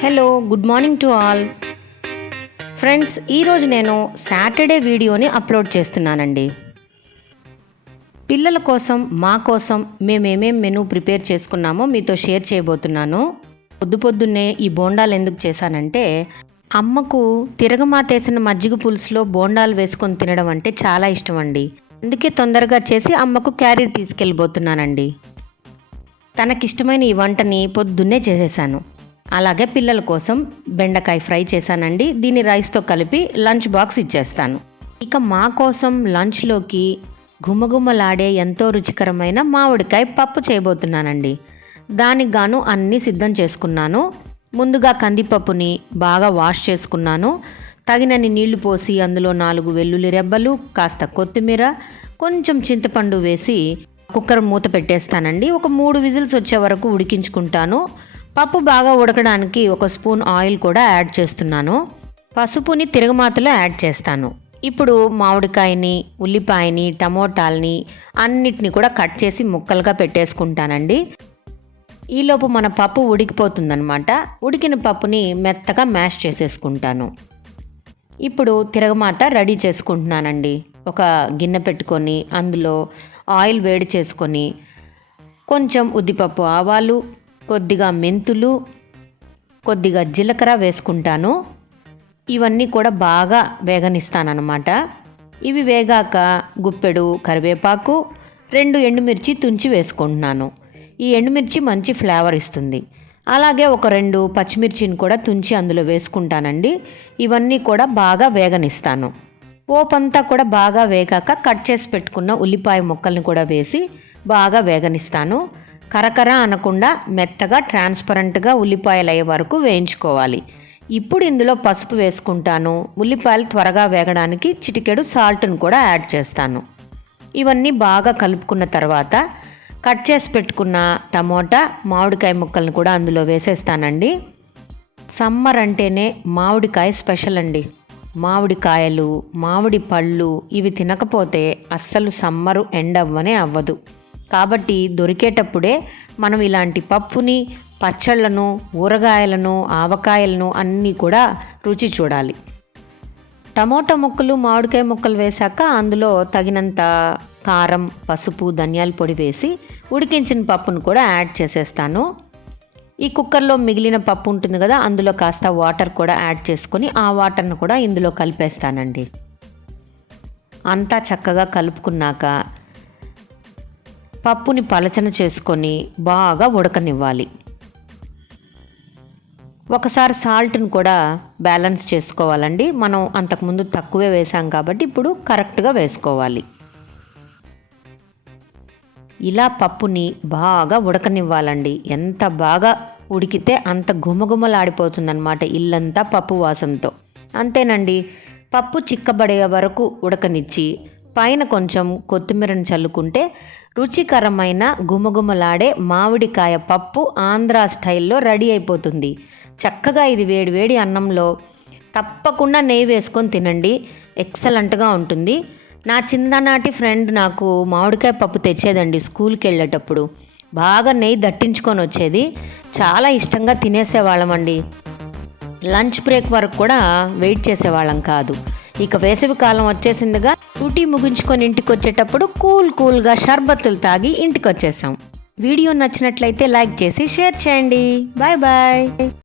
Hello, good morning to all friends. ఈరోజు నేను Saturday వీడియోని అప్లోడ్ చేస్తున్నానండి. పిల్లల కోసం, మా కోసం మేమేమేం మెనూ ప్రిపేర్ చేసుకున్నామో మీతో షేర్ చేయబోతున్నాను. పొద్దున్నే ఈ బోండాలు ఎందుకు చేశానంటే, అమ్మకు తిరగమాతేసిన మజ్జిగ పులుసులో బోండాలు వేసుకొని తినడం అంటే చాలా ఇష్టం అండి. అందుకే తొందరగా చేసి అమ్మకు క్యారీ తీసుకెళ్ళిపోతున్నానండి. తనకిష్టమైన ఈ వంటని పొద్దున్నే చేసేసాను. అలాగే పిల్లల కోసం బెండకాయ ఫ్రై చేశానండి. దీన్ని రైస్తో కలిపి లంచ్ బాక్స్ ఇచ్చేస్తాను. ఇక మా కోసం లంచ్లోకి గుమగుమలాడే ఎంతో రుచికరమైన మామిడికాయ పప్పు చేయబోతున్నానండి. దానికి గాను అన్నీ సిద్ధం చేసుకున్నాను. ముందుగా కందిపప్పుని బాగా వాష్ చేసుకున్నాను. తగినన్ని నీళ్లు పోసి అందులో 4 వెల్లుల్లి రెబ్బలు, కాస్త కొత్తిమీర, కొంచెం చింతపండు వేసి కుక్కర్ మూత పెట్టేస్తానండి. ఒక 3 విజిల్స్ వచ్చే వరకు ఉడికించుకుంటాను. పప్పు బాగా ఉడకడానికి 1 స్పూన్ ఆయిల్ కూడా యాడ్ చేస్తున్నాను. పసుపుని తిరగమాతలో యాడ్ చేస్తాను. ఇప్పుడు మామిడికాయని, ఉల్లిపాయని, టమోటాలని అన్నిటిని కూడా కట్ చేసి ముక్కలుగా పెట్టేసుకుంటానండి. ఈలోపు మన పప్పు ఉడికిపోతుందనమాట. ఉడికిన పప్పుని మెత్తగా మ్యాష్ చేసేసుకుంటాను. ఇప్పుడు తిరగమాత రెడీ చేసుకుంటున్నానండి. ఒక గిన్నె పెట్టుకొని అందులో ఆయిల్ వేడి చేసుకొని కొంచెం ఉద్దిపప్పు, ఆవాలు, కొద్దిగా మెంతులు, కొద్దిగా జీలకర్ర వేసుకుంటాను. ఇవన్నీ కూడా బాగా వేగనిస్తానన్నమాట. ఇవి వేగాక గుప్పెడు కరివేపాకు, 2 ఎండుమిర్చి తుంచి వేసుకుంటున్నాను. ఈ ఎండుమిర్చి మంచి ఫ్లేవర్ ఇస్తుంది. అలాగే ఒక 2 పచ్చిమిర్చిని కూడా తుంచి అందులో వేసుకుంటానండి. ఇవన్నీ కూడా బాగా వేగనిస్తాను. పోపంతా కూడా బాగా వేగాక కట్ చేసి పెట్టుకున్న ఉల్లిపాయ ముక్కల్ని కూడా వేసి బాగా వేగనిస్తాను. కరకర అనకుండా మెత్తగా ట్రాన్స్పరెంట్గా ఉల్లిపాయలు అయ్యే వరకు వేయించుకోవాలి. ఇప్పుడు ఇందులో పసుపు వేసుకుంటాను. ఉల్లిపాయలు త్వరగా వేగడానికి చిటికెడు సాల్ట్ను కూడా యాడ్ చేస్తాను. ఇవన్నీ బాగా కలుపుకున్న తర్వాత కట్ చేసి పెట్టుకున్న టమోటా, మామిడికాయ ముక్కల్ని కూడా అందులో వేసేస్తానండి. సమ్మర్ అంటేనే మామిడికాయ స్పెషల్ అండి. మామిడికాయలు, మామిడి పళ్ళు ఇవి తినకపోతే అస్సలు సమ్మరు ఎండ్ అవ్వనే అవ్వదు. కాబట్టి దొరికేటప్పుడే మనం ఇలాంటి పప్పుని, పచ్చళ్ళను, ఊరగాయలను, ఆవకాయలను అన్నీ కూడా రుచి చూడాలి. టమోటా ముక్కలు, మామిడికాయ ముక్కలు వేశాక అందులో తగినంత కారం, పసుపు, ధనియాల పొడి వేసి ఉడికించిన పప్పును కూడా యాడ్ చేసేస్తాను. ఈ కుక్కర్లో మిగిలిన పప్పు ఉంటుంది కదా, అందులో కాస్త వాటర్ కూడా యాడ్ చేసుకొని ఆ వాటర్ను కూడా ఇందులో కలిపేస్తానండి. అంతా చక్కగా కలుపుకున్నాక పప్పుని పలచన చేసుకొని బాగా ఉడకనివ్వాలి. ఒకసారి సాల్ట్ని కూడా బ్యాలెన్స్ చేసుకోవాలండి. మనం అంతకుముందు తక్కువే వేసాం కాబట్టి ఇప్పుడు కరెక్ట్గా వేసుకోవాలి. ఇలా పప్పుని బాగా ఉడకనివ్వాలండి. ఎంత బాగా ఉడికితే అంత గుమగుమలాడిపోతుందన్నమాట ఇల్లంతా పప్పు వాసనతో. అంతేనండి. పప్పు చిక్కబడే వరకు ఉడకనిచ్చి పైన కొంచెం కొత్తిమీరను చల్లుకుంటే రుచికరమైన గుమగుమలాడే మామిడికాయ పప్పు ఆంధ్రా స్టైల్లో రెడీ అయిపోతుంది. చక్కగా ఇది వేడివేడి అన్నంలో తప్పకుండా నెయ్యి వేసుకొని తినండి. ఎక్సలెంట్గా ఉంటుంది. నా చిన్ననాటి ఫ్రెండ్ నాకు మామిడికాయ పప్పు తెచ్చేదండి స్కూల్కి వెళ్ళేటప్పుడు. బాగా నెయ్యి దట్టించుకొని వచ్చేది. చాలా ఇష్టంగా తినేసేవాళ్ళమండి. లంచ్ బ్రేక్ వరకు కూడా వెయిట్ చేసేవాళ్ళం కాదు. ఇక వేసవి కాలం వచ్చేసిందిగా, డ్యూటీ ముగించుకొని ఇంటికి వచ్చేటప్పుడు కూల్గా షర్బత్తులు తాగి ఇంటికి వచ్చేసాం. వీడియో నచ్చినట్లయితే లైక్ చేసి షేర్ చేయండి. Bye bye.